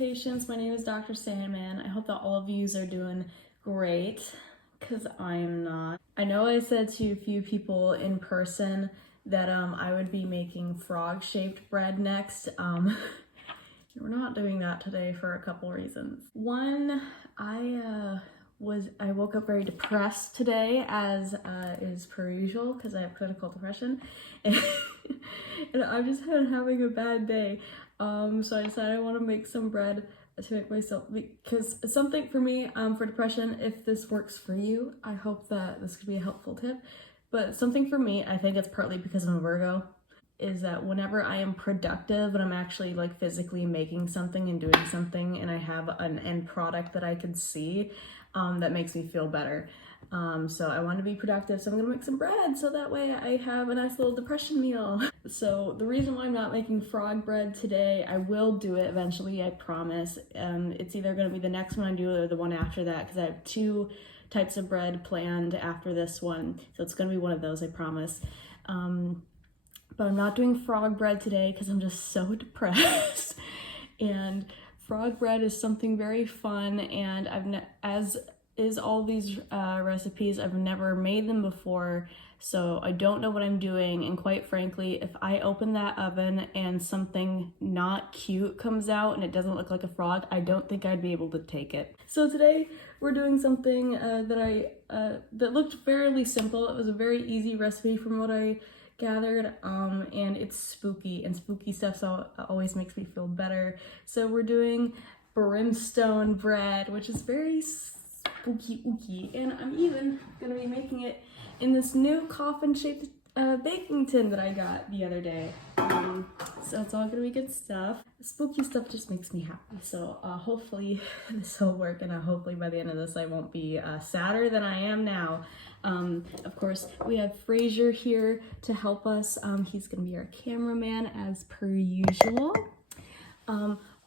patients. My name is Dr. Sandman. I hope that all of yous are doing great, because I'm not. I know I said to a few people in person that I would be making frog-shaped bread next. We're not doing that today for a couple reasons. One, I woke up very depressed today, as is per usual, because I have clinical depression, and I've just been having a bad day. So I decided I want to make some bread to make myself, because it's something for me, for depression. If this works for you, I hope that this could be a helpful tip. But something for me, I think it's partly because I'm a Virgo, is that whenever I am productive and I'm actually like physically making something and doing something and I have an end product that I can see, that makes me feel better. So I want to be productive, so I'm gonna make some bread so that way I have a nice little depression meal. So the reason why I'm not making frog bread today, I will do it eventually, I promise. It's either gonna be the next one I do or the one after that, because I have 2 types of bread planned after this one. So it's gonna be one of those, I promise. But I'm not doing frog bread today because I'm just so depressed. And frog bread is something very fun, and as is all these recipes, I've never made them before, so I don't know what I'm doing. And quite frankly, if I open that oven and something not cute comes out and it doesn't look like a frog, I don't think I'd be able to take it. So today we're doing something that looked fairly simple. It was a very easy recipe from what I gathered, and it's spooky, and spooky stuff always makes me feel better. So we're doing brimstone bread, which is very spooky ooky, and I'm even gonna be making it in this new coffin-shaped baking tin that I got the other day. So it's all gonna be good stuff. Spooky stuff just makes me happy, so hopefully this will work, and hopefully by the end of this I won't be sadder than I am now. Of course, we have Fraser here to help us. He's gonna be our cameraman as per usual.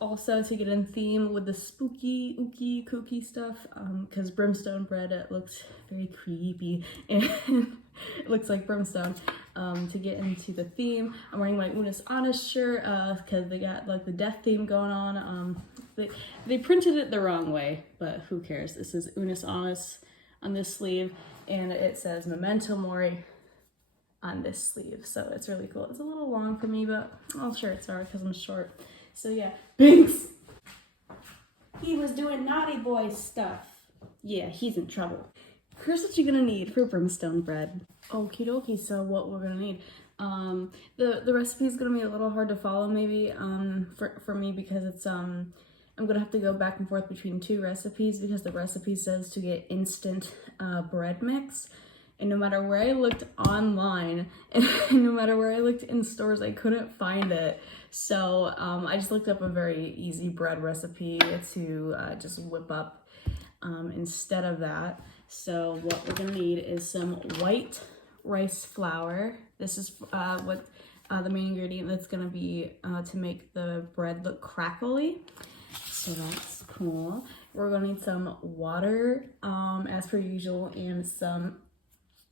Also, to get in theme with the spooky, ooky, kooky stuff, because brimstone bread, it looks very creepy, and it looks like brimstone. To get into the theme, I'm wearing my Unis Honest shirt, because they got like the death theme going on. They printed it the wrong way, but who cares? This is Unis Honest on this sleeve, and it says Memento Mori on this sleeve, so it's really cool. It's a little long for me, but all shirts are, because I'm short. So yeah, Binks! He was doing naughty boy stuff. Yeah, he's in trouble. Here's what you're gonna need for brimstone bread. Okie dokie, so what we're gonna need. The recipe is gonna be a little hard to follow maybe, for me, because it's, I'm gonna have to go back and forth between 2 recipes, because the recipe says to get instant bread mix. And no matter where I looked online, and no matter where I looked in stores, I couldn't find it. So I just looked up a very easy bread recipe to just whip up instead of that. So what we're gonna need is some white rice flour. This is what the main ingredient that's gonna be to make the bread look crackly. So that's cool. We're gonna need some water, as per usual, and some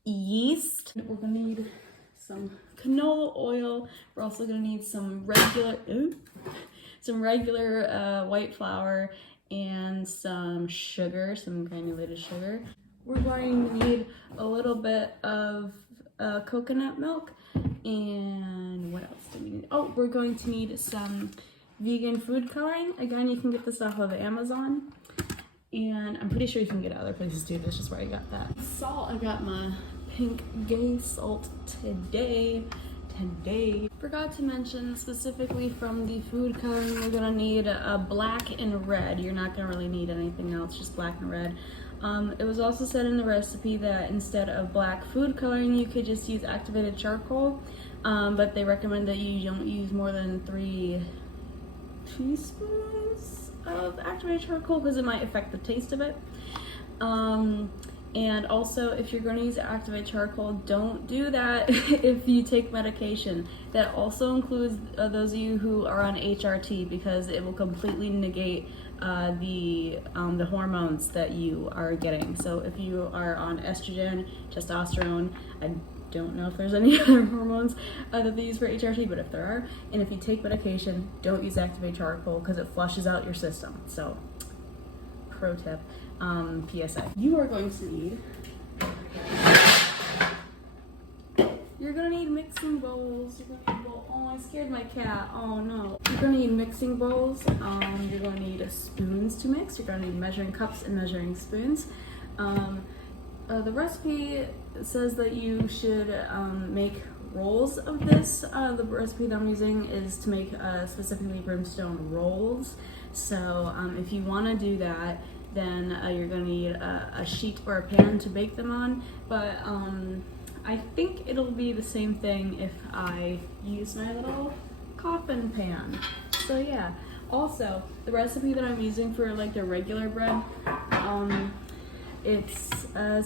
yeast. We're gonna need some canola oil. We're also gonna need some regular white flour and some sugar, some granulated sugar. We're going to need a little bit of coconut milk, and what else do we need? Oh, we're going to need some vegan food coloring. Again, you can get this off of Amazon, and I'm pretty sure you can get it other places too. That's just where I got that. Salt, I got my pink gay salt today. Forgot to mention, specifically from the food coloring, we're gonna need a black and red. You're not gonna really need anything else, just black and red. It was also said in the recipe that instead of black food coloring, you could just use activated charcoal, but they recommend that you don't use more than 3 teaspoons of activated charcoal, because it might affect the taste of it. And also, if you're going to use activated charcoal, don't do that if you take medication. That also includes those of you who are on HRT, because it will completely negate the hormones that you are getting. So if you are on estrogen, testosterone, don't know if there's any other hormones that they use for HRT, but if there are, and if you take medication, don't use activated charcoal because it flushes out your system. So, pro tip, PSA. You are going to need, you're gonna need mixing bowls. You're gonna need oh, I scared my cat. Oh no. You're gonna need mixing bowls. You're gonna need spoons to mix. You're gonna need measuring cups and measuring spoons. The recipe says that you should make rolls of this. The recipe that I'm using is to make specifically brimstone rolls. So if you want to do that, then you're going to need a sheet or a pan to bake them on. But I think it'll be the same thing if I use my little coffin pan. So yeah. Also, the recipe that I'm using for like the regular bread, it's a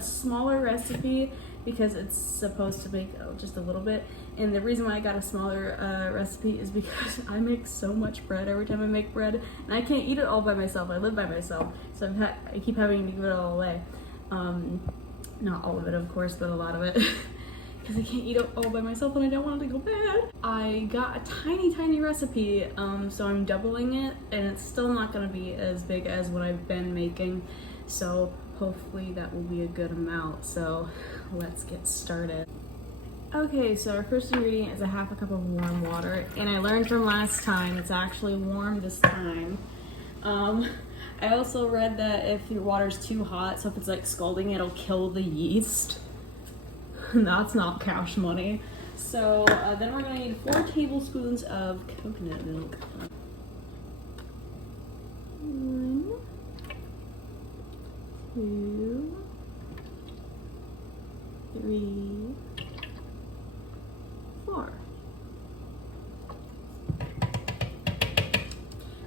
smaller recipe because it's supposed to bake just a little bit. And the reason why I got a smaller recipe is because I make so much bread every time I make bread, and I can't eat it all by myself. I live by myself, so I keep having to give it all away. Not all of it, of course, but a lot of it. Because I can't eat it all by myself and I don't want it to go bad. I got a tiny recipe, so I'm doubling it, and it's still not going to be as big as what I've been making. So hopefully that will be a good amount. So let's get started. Okay, so our first ingredient is a half a cup of warm water, and I learned from last time it's actually warm this time. I also read that if your water's too hot, so if it's like scalding, it'll kill the yeast. That's not cash money. So then we're gonna need 4 tablespoons of coconut milk. 1, 2, 3, 4.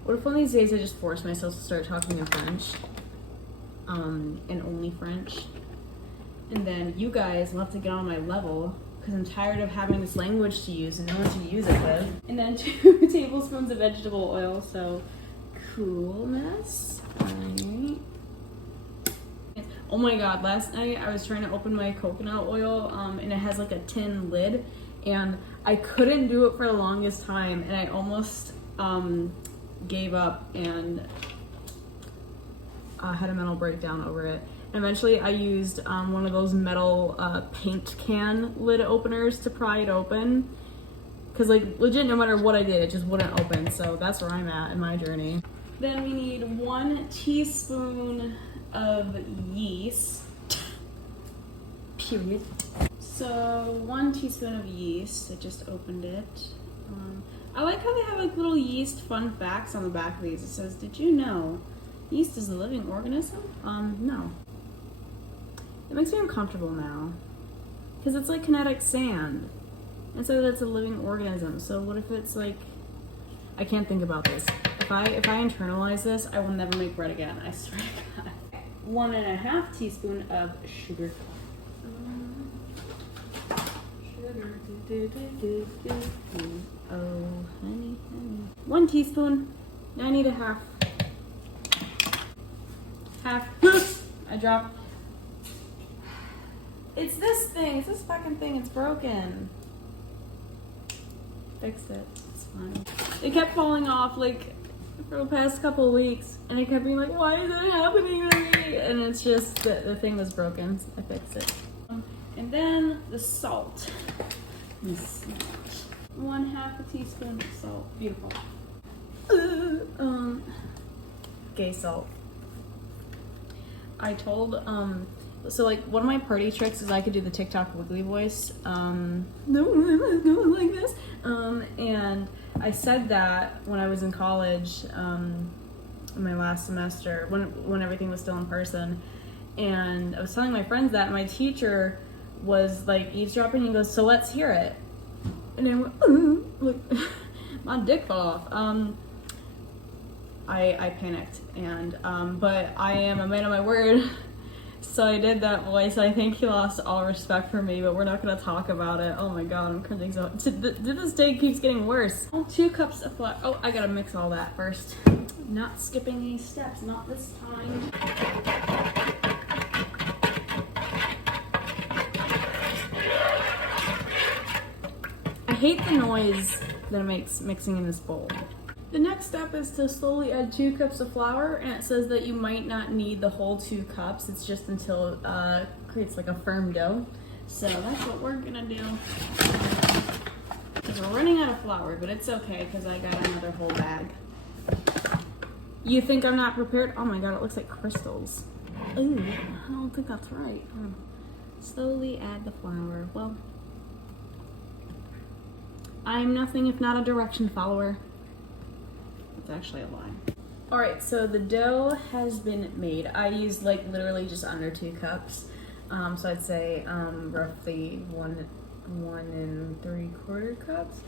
What if one of these days I just force myself to start talking in French? And only French? And then you guys will have to get on my level because I'm tired of having this language to use and no one to use it with. And then 2 tablespoons of vegetable oil, so coolness. Alright. Oh my god, last night I was trying to open my coconut oil and it has like a tin lid, and I couldn't do it for the longest time, and I almost gave up and had a mental breakdown over it. Eventually I used one of those metal paint can lid openers to pry it open. Cause like legit no matter what I did, it just wouldn't open. So that's where I'm at in my journey. Then we need 1 teaspoon of yeast. Period. So 1 teaspoon of yeast, I just opened it. I like how they have like little yeast fun facts on the back of these. It says, did you know yeast is a living organism? No. It makes me uncomfortable now, because it's like kinetic sand, and so that's a living organism. So what if it's like, I can't think about this. If I internalize this, I will never make bread again. I swear to God. 1.5 teaspoon of sugar. Sugar. Oh, honey. 1 teaspoon. I need a half. Half. I dropped. It's this thing. It's this fucking thing. It's broken. Fixed it. It's fine. It kept falling off like for the past couple of weeks, and I kept being like, why is it happening to me? And it's just the thing was broken. So I fixed it. And then the salt. 1/2 teaspoon of salt. Beautiful. Gay salt. I told so like one of my party tricks is I could do the TikTok wiggly voice. No, like this. And I said that when I was in college, in my last semester, when everything was still in person. And I was telling my friends that, and my teacher was like eavesdropping and goes, so let's hear it. And I went, like, my dick fell off. I panicked, and but I am a man of my word. So I did that voice. I think he lost all respect for me, but we're not gonna talk about it. Oh my god, I'm cringing so. This day keeps getting worse. 2 cups of flour. Oh, I gotta mix all that first. Not skipping any steps, not this time. hate the noise that it makes mixing in this bowl. The next step is to slowly add 2 cups of flour, and it says that you might not need the whole 2 cups. It's just until it creates like a firm dough. So that's what we're gonna do. Because we're running out of flour, but it's okay because I got another whole bag. You think I'm not prepared? Oh my god, it looks like crystals. Ooh, I don't think that's right. Slowly add the flour. Well, I'm nothing if not a direction follower. It's actually a lie. All right, so the dough has been made. I used like literally just under 2 cups. So I'd say roughly one and 3/4 cups,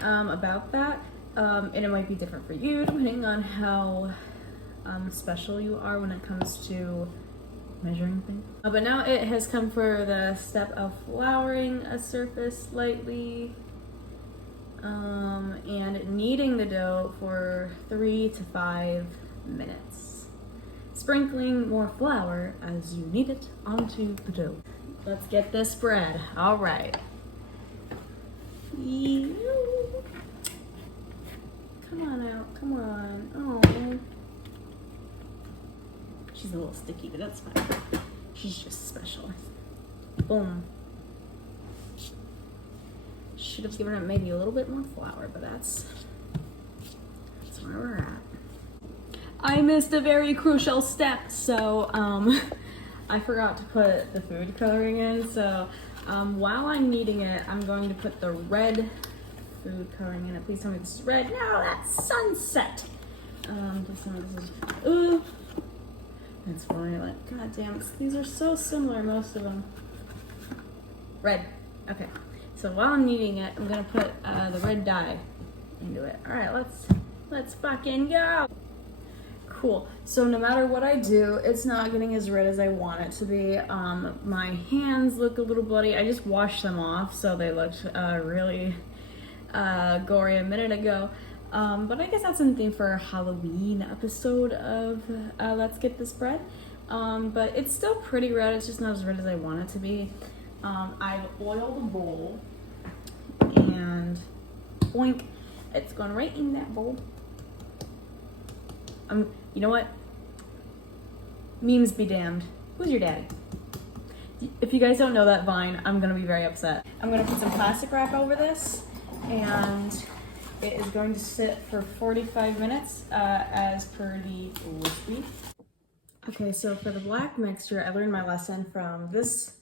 about that. And it might be different for you depending on how special you are when it comes to measuring things. But now it has come for the step of flouring a surface slightly. And kneading the dough for 3 to 5 minutes. Sprinkling more flour as you knead it onto the dough. Let's get this spread. All right. Come on out, come on. Oh. She's a little sticky, but that's fine. She's just special. Boom. Should have given it maybe a little bit more flour, but that's where we're at. I missed a very crucial step, so I forgot to put the food coloring in. So while I'm kneading it, I'm going to put the red food coloring in it. Please tell me this is red. No, that's sunset. Please tell me this is. Ooh, that's violet. God damn, these are so similar, most of them. Red. Okay. So while I'm kneading it, I'm gonna put the red dye into it. All right, let's fucking go. Cool. So no matter what I do, it's not getting as red as I want it to be. My hands look a little bloody. I just washed them off, so they looked really gory a minute ago. But I guess that's something for a Halloween episode of Let's Get This Bread. But it's still pretty red. It's just not as red as I want it to be. I've oiled a bowl, and boink, it's going right in that bowl. You know what? Memes be damned. Who's your daddy? If you guys don't know that Vine, I'm gonna be very upset. I'm gonna put some plastic wrap over this, and it is going to sit for 45 minutes as per the recipe. Okay, so for the black mixture, I learned my lesson from this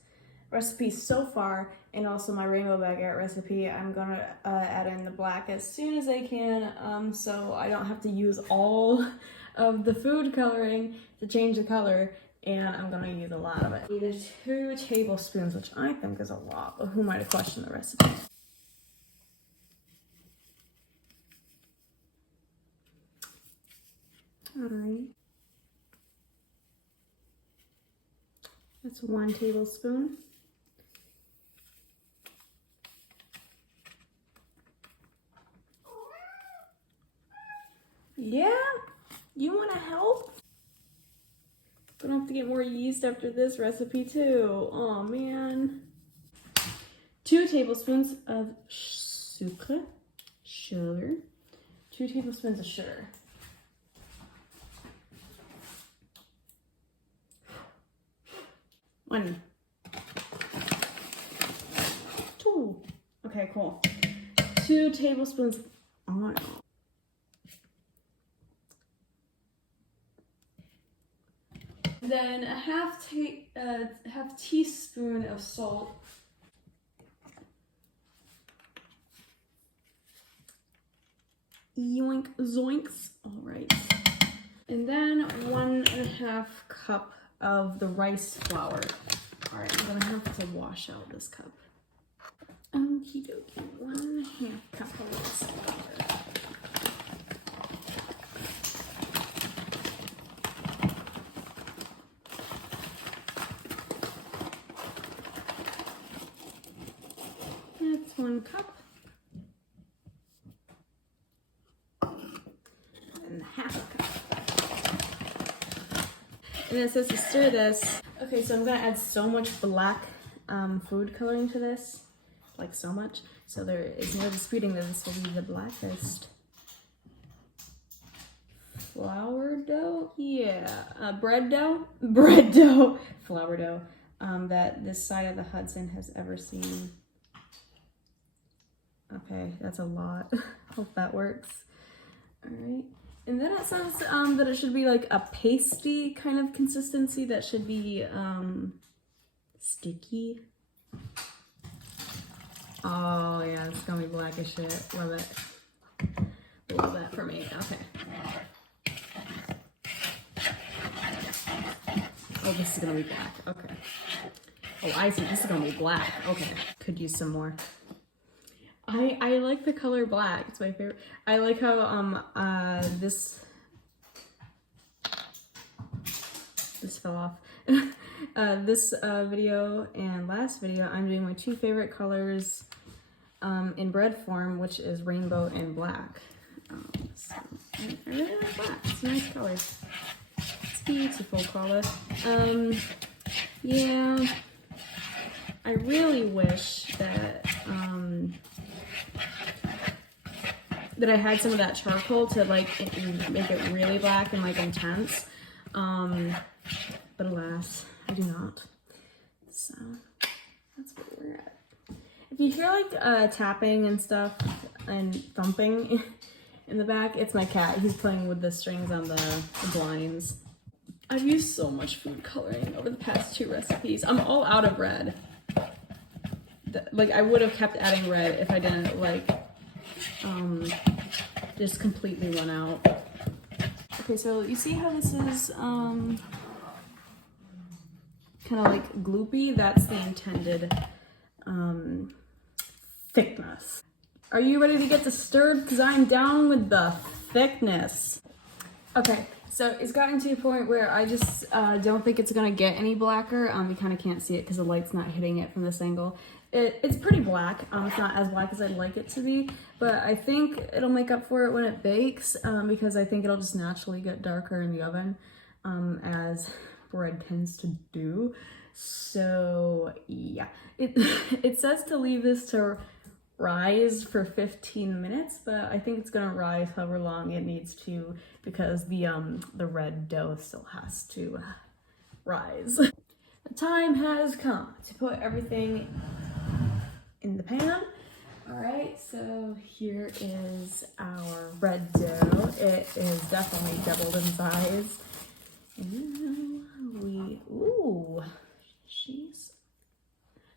recipe so far, and also my rainbow baguette recipe. I'm gonna add in the black as soon as I can, so I don't have to use all of the food coloring to change the color, and I'm gonna use a lot of it. Either 2 tablespoons, which I think is a lot, but who might have questioned the recipe? Alright. That's 1 tablespoon. Yeah? You want to help? Gonna have to get more yeast after this recipe too. Oh man. 2 tablespoons of sugar. 2 tablespoons of sugar. One. 2. Okay, cool. 2 tablespoons of oil. Then a half teaspoon of salt. Yoink, zoinks. All right. And then 1.5 cup of the rice flour. All right, I'm gonna have to wash out this cup. Okie dokie, 1.5 cup of rice flour. That's 1 cup. And 1/2 cup. And it says to stir this. Okay, so I'm gonna add so much black food coloring to this. like so much. So there is no disputing that this will be the blackest flour dough. Yeah, bread dough, flour dough. That this side of the Hudson has ever seen. Okay, that's a lot. Hope that works. All right. And then it says that it should be like a pasty kind of consistency that should be sticky. Oh yeah, it's gonna be black as shit. Love it. Love that for me. Okay. Oh, this is gonna be black. Okay. Oh, I see. This is gonna be black. Okay. Could use some more. I like the color black. It's my favorite. I like how this fell off. This video and last video, I'm doing my two favorite colors in bread form, which is rainbow and black. So I really like black. It's a nice color. It's a beautiful color. Yeah, I really wish that that I had some of that charcoal to like make it really black and like intense. But alas, I do not. So that's where we're at. If you hear like tapping and stuff and thumping in the back, it's my cat. He's playing with the strings on the blinds. I've used so much food coloring over the past 2 recipes. I'm all out of red. Like I would have kept adding red if I didn't like just completely run out. Okay, so you see how this is kind of like gloopy? That's the intended thickness. Are you ready to get this stirred? Because I'm down with the thickness. Okay, so it's gotten to a point where I just don't think it's gonna get any blacker. You kind of can't see it because the light's not hitting it from this angle. It's pretty black. It's not as black as I'd like it to be, but I think it'll make up for it when it bakes because I think it'll just naturally get darker in the oven as bread tends to do. So yeah, it says to leave this to rise for 15 minutes, but I think it's gonna rise however long it needs to because the red dough still has to rise. The time has come to put everything in the pan. All right, so here is our red dough. It is definitely doubled in size. And ooh, she's,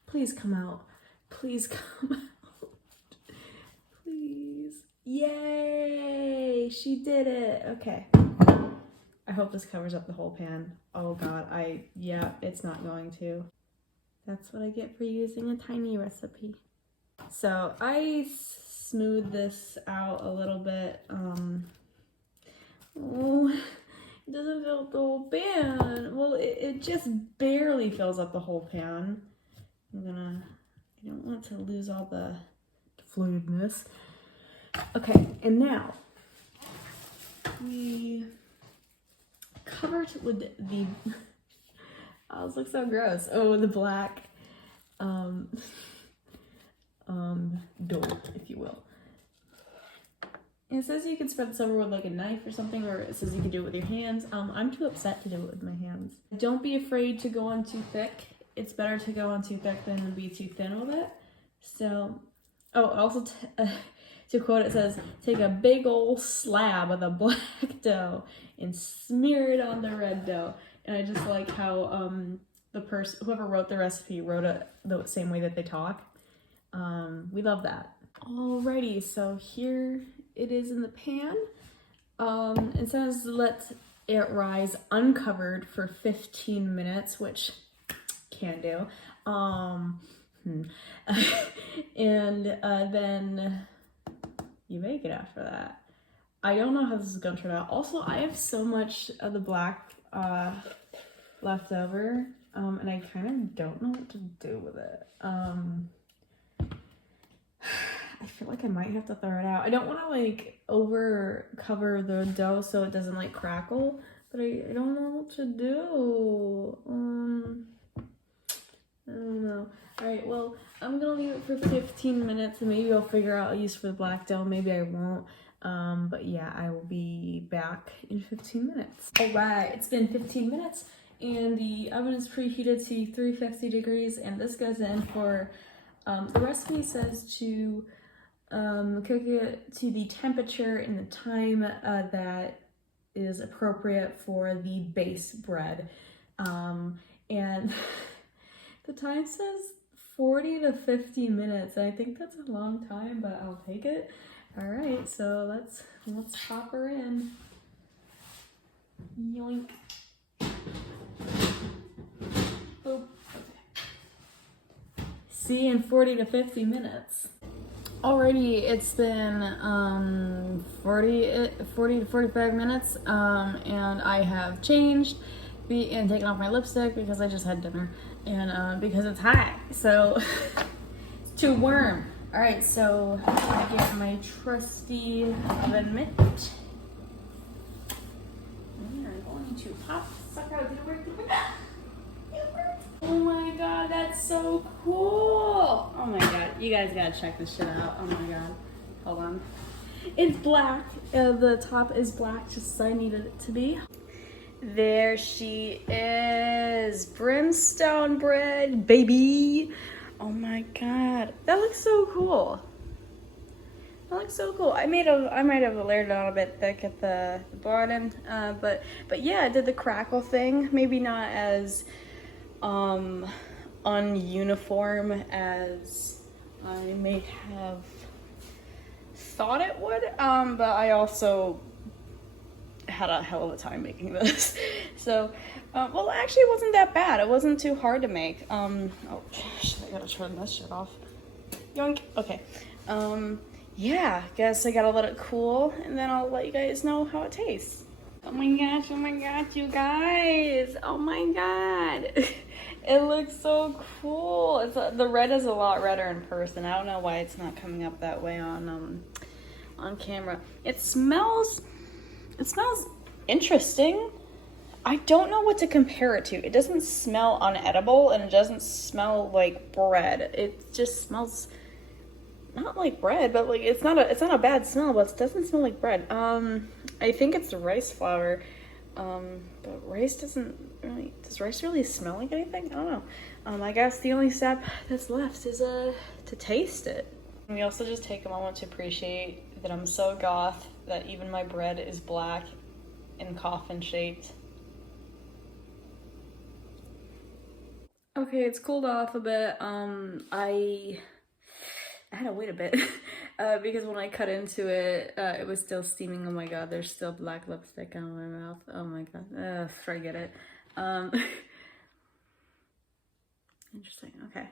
please come out. Please come out. Please. Yay, she did it. Okay. I hope this covers up the whole pan. Oh God, yeah, it's not going to. That's what I get for using a tiny recipe. So I smoothed this out a little bit. Oh, it doesn't fill up the whole pan. Well, it just barely fills up the whole pan. I don't want to lose all the fluidness. Okay, and now we cover it with the, oh, this looks so gross. Oh, the black dough, if you will. And it says you can spread this over with like a knife or something, or it says you can do it with your hands. I'm too upset to do it with my hands. Don't be afraid to go on too thick. It's better to go on too thick than to be too thin with it. So, oh, also to quote, it says, take a big old slab of the black dough and smear it on the red dough. And I just like how the person, whoever wrote the recipe, wrote it the same way that they talk. We love that. Alrighty, so here it is in the pan. It says let it rise uncovered for 15 minutes, which can do. And then you bake it after that. I don't know how this is gonna turn out. Also, I have so much of the black left over, and I kind of don't know what to do with it. I feel like I might have to throw it out. I don't want to like over cover the dough so it doesn't like crackle, but I don't know what to do. I don't know. Alright, well, I'm gonna leave it for 15 minutes and maybe I'll figure out a use for the black dough. Maybe I won't. But yeah, I will be back in 15 minutes. Alright, it's been 15 minutes and the oven is preheated to 350 degrees and this goes in for, the recipe says to cook it to the temperature and the time that is appropriate for the base bread. And the time says 40 to 50 minutes. I think that's a long time, but I'll take it. All right, so let's pop her in. Yoink. Boop. Okay. See, in 40 to 50 minutes. Already, it's been 40 to 45 minutes, and I have changed and taken off my lipstick because I just had dinner, and because it's hot, so it's too warm. All right, so I get my trusty oven mitt. We are going to pop suck out. Did it work? It worked. Oh my god, that's so cool. Oh my god, you guys gotta check this shit out. Oh my god, hold on. It's black. The top is black, just as I needed it to be. There she is, Brimstone bread, baby. Oh my god, that looks so cool. That looks so cool. I might have layered it on a bit thick at the bottom, but yeah, I did the crackle thing. Maybe not as ununiform as I may have thought it would, but I also had a hell of a time making this. So, well, actually it wasn't that bad. It wasn't too hard to make. Oh, shit, I gotta turn this shit off. Yoink. Okay. Yeah, guess I gotta let it cool, and then I'll let you guys know how it tastes. Oh my gosh, you guys. Oh my god. It looks so cool. The red is a lot redder in person. I don't know why it's not coming up that way on camera. It smells interesting. I don't know what to compare it to. It doesn't smell unedible and it doesn't smell like bread. It just smells not like bread, but like it's not a bad smell, but it doesn't smell like bread. I think it's rice flour. But rice does rice really smell like anything? I don't know. I guess the only step that's left is to taste it. And we also just take a moment to appreciate that I'm so goth that even my bread is black and coffin shaped. Okay, it's cooled off a bit. I had to wait a bit because when I cut into it, it was still steaming. Oh my god, there's still black lipstick on my mouth. Oh my god, forget it. Interesting, okay.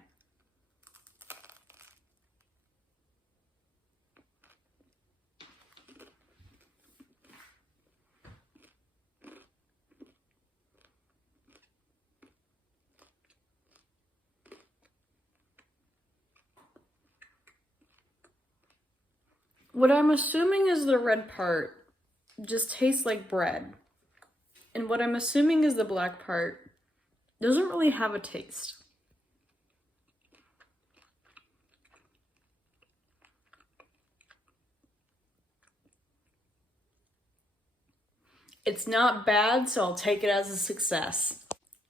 What I'm assuming is the red part just tastes like bread. And what I'm assuming is the black part doesn't really have a taste. It's not bad, so I'll take it as a success.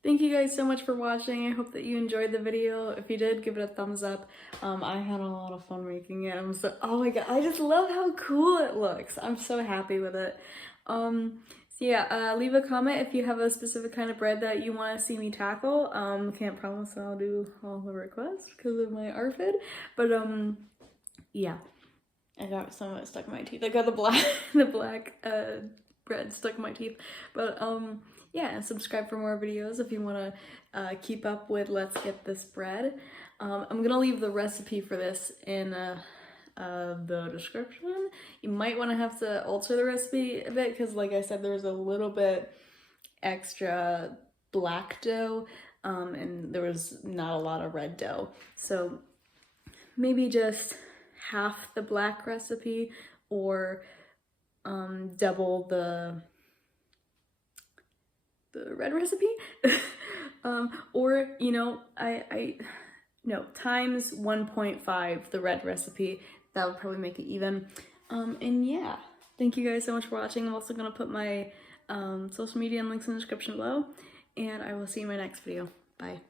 Thank you guys so much for watching. I hope that you enjoyed the video. If you did, give it a thumbs up. I had a lot of fun making it. Oh my god, I just love how cool it looks. I'm so happy with it. So yeah, leave a comment if you have a specific kind of bread that you want to see me tackle. Can't promise I'll do all the requests because of my ARFID, but yeah, I got some of it stuck in my teeth. I got the black bread stuck in my teeth, but yeah, and subscribe for more videos if you want to keep up with Let's Get This Bread. I'm gonna leave the recipe for this in the description. You might want to have to alter the recipe a bit because, like I said, there's a little bit extra black dough and there was not a lot of red dough. So maybe just half the black recipe or double the red recipe. Or, you know, no, times 1.5 the red recipe. That would probably make it even. And yeah, thank you guys so much for watching. I'm also gonna put my social media and links in the description below, and I will see you in my next video. Bye.